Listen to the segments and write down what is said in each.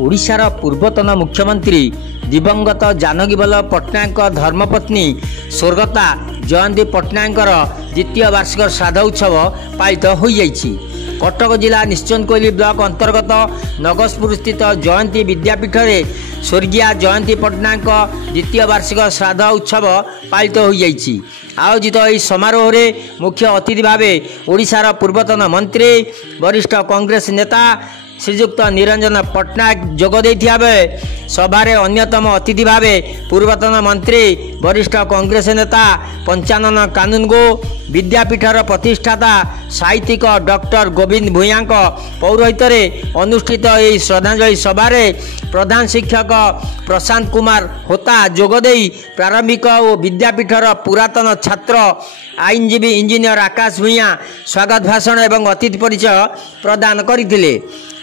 ओडिशार पूर्वतन मुख्यमंत्री दिवंगत जानकी वल्लभ पट्टनायक धर्मपत्नी स्वर्गता जयंती पट्टनायकर द्वितीय वार्षिक श्राद्ध उत्सव पालित हो जाइछि। कटक जिला निश्चनकोइली ब्लॉक अंतर्गत नगसपुर स्थित जयंती विद्यापीठ में स्वर्गीय जयंती पट्टनायक द्वितीय वार्षिक श्राद्ध उत्सव पालित हो जाइछि। आयोजित यह समारोह रे मुख्य अतिथि भावे ओडिशार पूर्वतन मंत्री वरिष्ठ कांग्रेस नेता श्रीजुक्त निरंजन पट्टनायक जोग देथिया बेले सभारे अन्यतम अतिथि भावे पूर्वतन मंत्री वरिष्ठ कांग्रेस नेता पंचानन कानूनगो विद्यापीठर प्रतिष्ठाता साहित्यिक डॉक्टर गोविंद भूया पौरोहित अनुष्ठित यह श्रद्धांजलि सभारे प्रधान शिक्षक प्रशांत कुमार होता जोगदे प्रारंभिक और विद्यापीठर पुरातन छात्र आईनजीवी इंजीनियर आकाश भूया स्वागत भाषण एवं अतिथि परिचय प्रदान करथिले।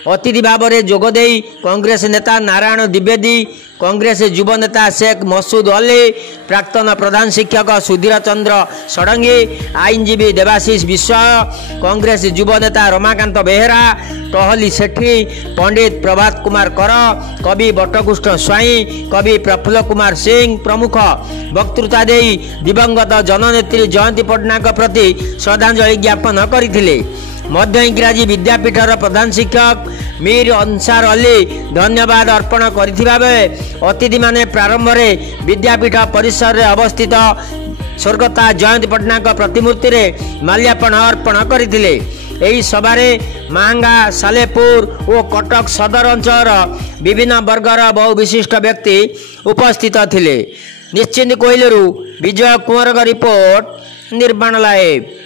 अतिथि भाव में जोगदे कांग्रेस नेता नारायण द्विवेदी, कांग्रेस युव नेता शेख मसूद अली, प्राक्तन प्रधान शिक्षक सुधीर चंद्र षडंगी, आईनजीवी देवाशीष विश्व, कांग्रेस युव नेता रमाकांत बेहेरा, टहली सेठी, पंडित प्रभात कुमार कर, कवि बटकुष्ठ स्वाई, कवि प्रफुल्ल कुमार सिंह प्रमुख वक्तृता दे दिवंगत जननेत्री जयंती पट्टनायक प्रति श्रद्धांजलि ज्ञापन करथिले। मध्य इंग्राजी विद्यापीठर प्रधान शिक्षक मीर अंसार अली धन्यवाद अर्पण करथिबा बेले अतिथि माने प्रारंभ में विद्यापीठ परिसर में अवस्थित स्वर्गता जयंती पट्टनायक प्रतिमूर्ति रे माल्यार्पण अर्पण करथिले। एही सभारे मांगा सालेपुर और कटक सदर अंचल विभिन्न वर्गर बहु विशिष्ट व्यक्ति उपस्थित थिले। निश्चिंत कोइलरू विजय कुंवर का रिपोर्ट निर्माण लाइव।